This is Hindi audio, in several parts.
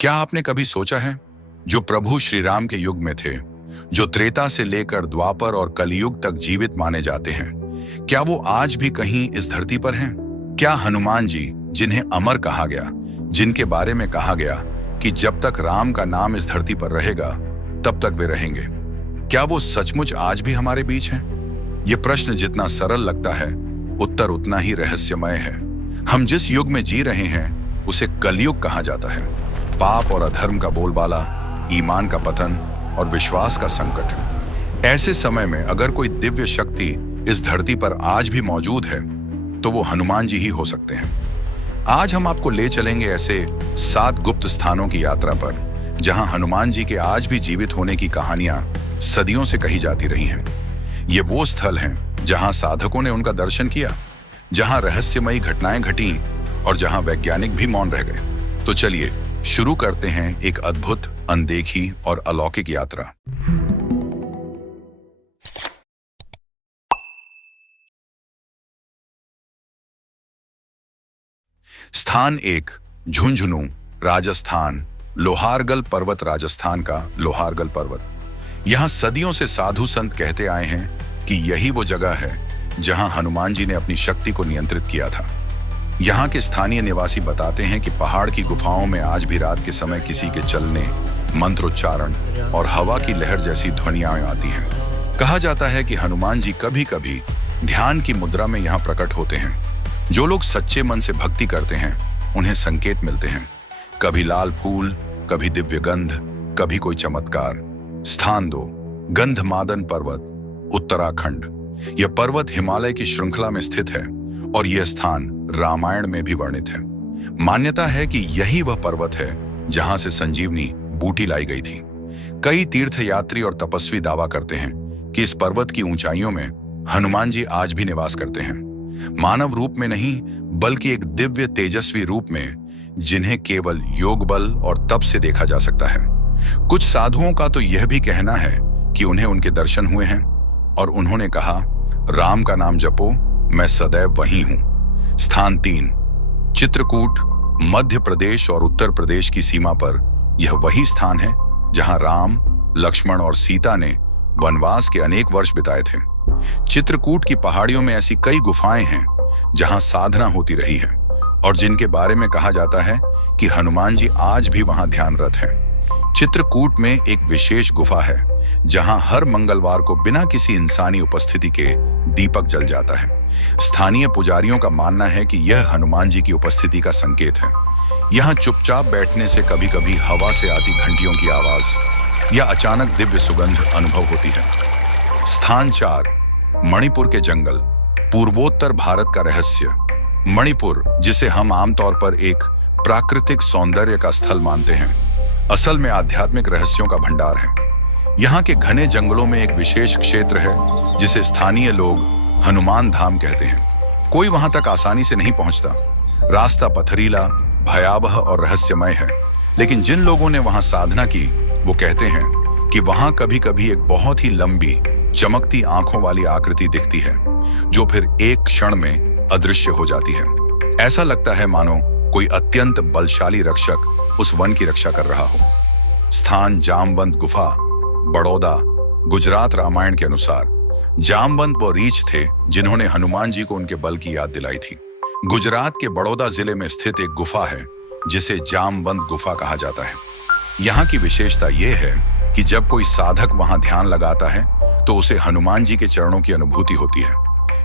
क्या आपने कभी सोचा है, जो प्रभु श्री राम के युग में थे, जो त्रेता से लेकर द्वापर और कलयुग तक जीवित माने जाते हैं, क्या वो आज भी कहीं इस धरती पर हैं? क्या हनुमान जी, जिन्हें अमर कहा गया, जिनके बारे में कहा गया कि जब तक राम का नाम इस धरती पर रहेगा तब तक वे रहेंगे, क्या वो सचमुच आज भी हमारे बीच हैं? ये प्रश्न जितना सरल लगता है, उत्तर उतना ही रहस्यमय है। हम जिस युग में जी रहे हैं उसे कलयुग कहा जाता है। पाप और अधर्म का बोलबाला, ईमान का पतन और विश्वास का संकट। ऐसे समय में अगर कोई दिव्य शक्ति इस धरती पर आज भी मौजूद है तो वो हनुमान जी ही हो सकते हैं। आज हम आपको ले चलेंगे ऐसे 7 गुप्त स्थानों की यात्रा पर जहां हनुमान जी के आज भी जीवित होने की कहानियां सदियों से कही जाती रही हैं। ये वो स्थल हैं जहां साधकों ने उनका दर्शन किया, जहां रहस्यमयी घटनाएं घटी और जहां वैज्ञानिक भी मौन रह गए। तो चलिए शुरू करते हैं एक अद्भुत, अनदेखी और अलौकिक यात्रा। स्थान 1, झुंझुनू, राजस्थान। लोहारगल पर्वत, राजस्थान का लोहारगल पर्वत। यहां सदियों से साधु संत कहते आए हैं कि यही वो जगह है जहां हनुमान जी ने अपनी शक्ति को नियंत्रित किया था। यहाँ के स्थानीय निवासी बताते हैं कि पहाड़ की गुफाओं में आज भी रात के समय किसी के चलने, मंत्रोच्चारण और हवा की लहर जैसी ध्वनियां आती हैं। कहा जाता है कि हनुमान जी कभी कभी ध्यान की मुद्रा में यहाँ प्रकट होते हैं। जो लोग सच्चे मन से भक्ति करते हैं उन्हें संकेत मिलते हैं, कभी लाल फूल, कभी दिव्य गंध, कभी कोई चमत्कार। स्थान 2, गंधमादन पर्वत, उत्तराखंड। यह पर्वत हिमालय की श्रृंखला में स्थित है और यह स्थान रामायण में भी वर्णित है। मान्यता है कि यही वह पर्वत है जहां से संजीवनी बूटी लाई गई थी। कई तीर्थयात्री और तपस्वी दावा करते हैं कि इस पर्वत की ऊंचाइयों में हनुमान जी आज भी निवास करते हैं, मानव रूप में नहीं बल्कि एक दिव्य तेजस्वी रूप में, जिन्हें केवल योग बल और तप से देखा जा सकता है। कुछ साधुओं का तो यह भी कहना है कि उन्हें उनके दर्शन हुए हैं और उन्होंने कहा, राम का नाम जपो, मैं सदैव वही हूं। स्थान 3, चित्रकूट, मध्य प्रदेश और उत्तर प्रदेश की सीमा पर यह वही स्थान है जहां राम, लक्ष्मण और सीता ने वनवास के अनेक वर्ष बिताए थे। चित्रकूट की पहाड़ियों में ऐसी कई गुफाएं हैं जहां साधना होती रही है और जिनके बारे में कहा जाता है कि हनुमान जी आज भी वहां ध्यानरत हैं। चित्रकूट में एक विशेष गुफा है जहां हर मंगलवार को बिना किसी इंसानी उपस्थिति के दीपक जल जाता है। स्थानीय पुजारियों का मानना है कि यह हनुमान जी की उपस्थिति का संकेत है। यहाँ चुपचाप बैठने से कभी कभी हवा से आती घंटियों की आवाज या अचानक दिव्य सुगंध अनुभव होती है। स्थान 4, मणिपुर के जंगल, पूर्वोत्तर भारत का रहस्य। मणिपुर, जिसे हम आमतौर पर एक प्राकृतिक सौंदर्य का स्थल मानते हैं, असल में आध्यात्मिक रहस्यों का भंडार है। यहाँ के घने जंगलों में एक विशेष क्षेत्र है जिसे स्थानीय लोग हनुमान धाम कहते हैं। कोई वहां तक आसानी से नहीं पहुंचता। रास्ता पथरीला, भयावह और रहस्यमय है, लेकिन जिन लोगों ने वहां साधना की वो कहते हैं कि वहां कभी कभी एक बहुत ही लंबी, चमकती आंखों वाली आकृति दिखती है जो फिर एक क्षण में अदृश्य हो जाती है। ऐसा लगता है मानो कोई अत्यंत बलशाली रक्षक उस वन की रक्षा कर रहा हो। स्थान जामवंत गुफा, बड़ौदा, गुजरात। रामायण के अनुसार जामवंत वो रीछ थे जिन्होंने हनुमान जी को उनके बल की याद दिलाई थी। गुजरात के बड़ौदा जिले में स्थित एक गुफा है जिसे जामवंत गुफा कहा जाता है। यहाँ की विशेषता यह है कि जब कोई साधक वहां ध्यान लगाता है तो उसे हनुमान जी के चरणों की अनुभूति होती है।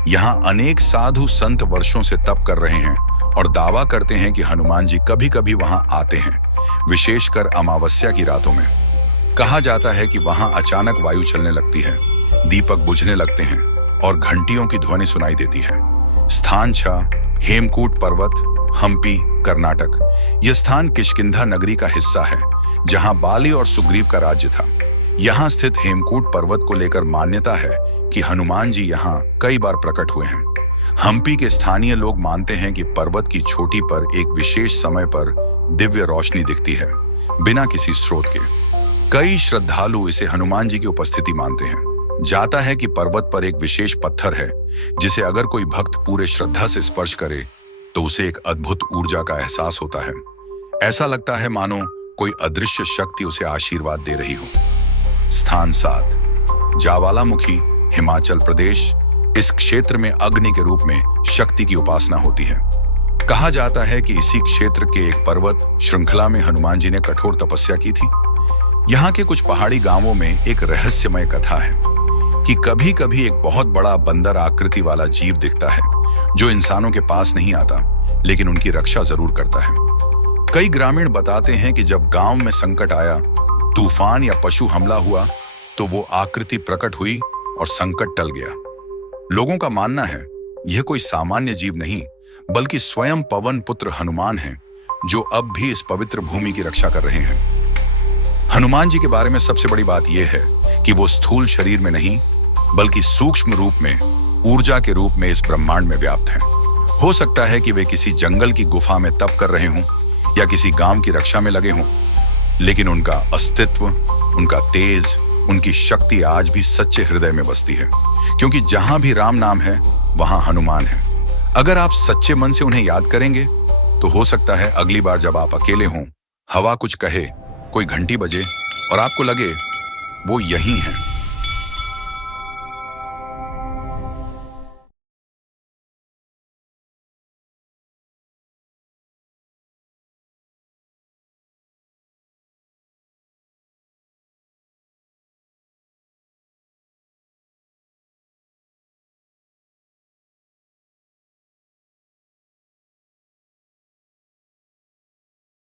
यहाँ अनेक साधु संत वर्षों से तप कर रहे हैं और दावा करते हैं कि हनुमान जी कभी कभी वहां आते हैं, विशेषकर अमावस्या की रातों में। कहा जाता है कि वहां अचानक वायु चलने लगती है, दीपक बुझने लगते हैं और घंटियों की ध्वनि सुनाई देती है। स्थान 6, हेमकूट पर्वत, हम्पी, कर्नाटक। यह स्थान किष्किंधा नगरी का हिस्सा है जहां बाली और सुग्रीव का राज्य था। यहाँ स्थित हेमकूट पर्वत को लेकर मान्यता है कि हनुमान जी यहाँ कई बार प्रकट हुए हैं। हम्पी के स्थानीय लोग मानते हैं कि पर्वत की चोटी पर एक विशेष समय पर दिव्य रोशनी दिखती है, बिना किसी स्रोत के। कई श्रद्धालु इसे हनुमान जी की उपस्थिति मानते हैं। जाता है कि पर्वत पर एक विशेष पत्थर है जिसे अगर कोई भक्त पूरे श्रद्धा से स्पर्श करे तो उसे एक अद्भुत ऊर्जा का एहसास होता है। ऐसा लगता है मानो कोई अदृश्य शक्ति उसे आशीर्वाद दे रही हो। स्थान 7, ज्वालामुखी, हिमाचल प्रदेश। इस क्षेत्र में अग्नि के रूप में शक्ति की उपासना होती है। कहा जाता है कि इसी क्षेत्र के एक पर्वत श्रृंखला में हनुमान जी ने कठोर तपस्या की थी। यहाँ के कुछ पहाड़ी गांवों में एक रहस्यमय कथा है कि कभी कभी एक बहुत बड़ा बंदर आकृति वाला जीव दिखता है जो इंसानों के पास नहीं आता, लेकिन उनकी रक्षा जरूर करता है। कई ग्रामीण बताते हैं कि जब गांव में संकट आया, तूफान या पशु हमला हुआ, तो वो आकृति प्रकट हुई और संकट टल गया। लोगों का मानना है यह कोई सामान्य जीव नहीं, बल्कि स्वयं पवन पुत्र हनुमान हैं, जो अब भी इस पवित्र भूमि की रक्षा कर रहे हैं। हनुमान जी के बारे में सबसे बड़ी बात यह है कि वो स्थूल शरीर में नहीं, बल्कि सूक्ष्म रूप में, ऊर्जा के रूप में इस ब्रह्मांड में व्याप्त हैं। हो सकता है कि वे किसी जंगल की गुफा में तप कर रहे हों या किसी गांव की रक्षा में लगे हों, लेकिन उनका अस्तित्व, उनका तेज, उनकी शक्ति आज भी सच्चे हृदय में बसती है, क्योंकि जहां भी राम नाम है वहां हनुमान है। अगर आप सच्चे मन से उन्हें याद करेंगे तो हो सकता है अगली बार जब आप अकेले हों, हवा कुछ कहे, कोई घंटी बजे और आपको लगे वो यही है।